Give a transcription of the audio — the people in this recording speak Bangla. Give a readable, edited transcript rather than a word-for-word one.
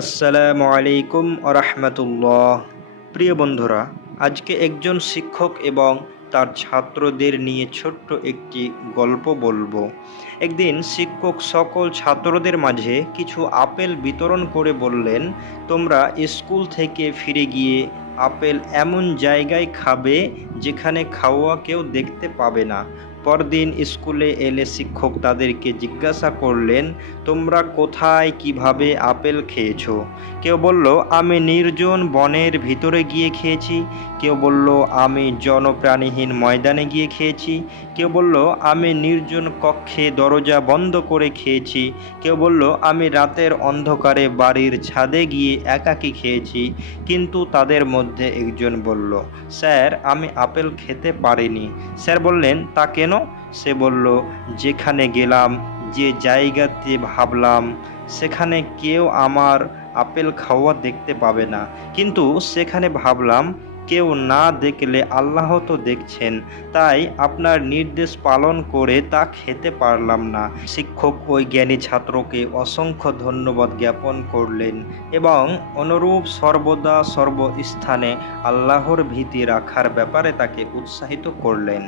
আসসালামু আলাইকুম আরহামতুল্লাহ। প্রিয় বন্ধুরা, আজকে একজন শিক্ষক এবং তার ছাত্রদের নিয়ে ছোট্ট একটি গল্প বলবো। একদিন শিক্ষক সকল ছাত্রদের মাঝে কিছু আপেল বিতরণ করে বললেন, তোমরা স্কুল থেকে ফিরে গিয়ে আপেল এমন জায়গায় খাবে যেখানে খাওয়া কেউ দেখতে পাবে না। পরদিন স্কুলে এলে শিক্ষক তাদেরকে জিজ্ঞাসা করলেন, তোমরা কোথায় কিভাবে আপেল খেয়েছো? কেউ বলল, আমি নির্জন বনের ভিতরে গিয়ে খেয়েছি। কেউ বলল, আমি জনপ্রাণীহীন ময়দানে গিয়ে খেয়েছি। কেউ বলল, আমি নির্জন কক্ষে দরজা বন্ধ করে খেয়েছি। কেউ বলল, আমি রাতের অন্ধকারে বাড়ির ছাদে গিয়ে একাকী খেয়েছি। কিন্তু তাদের মধ্যে একজন বলল, স্যার, আমি আপেল খেতে পারিনি। স্যার বললেন, তা কেন? সে বলল, যেখানে গেলাম, যে জায়গাতে ভাবলাম সেখানে কেউ আমার আপেল খাওয়া দেখতে পাবে না, কিন্তু সেখানে ভাবলাম কেউ না দেখলে আল্লাহ তো দেখছেন, তাই আপনার নির্দেশ পালন করে তা খেতে পারলাম না। শিক্ষক ওই জ্ঞানী ছাত্রকে অসংখ্য ধন্যবাদ জ্ঞাপন করলেন এবং অনুরূপ সর্বদা সর্বস্থানে আল্লাহর ভীতি রাখার ব্যাপারে তাকে উৎসাহিত করলেন।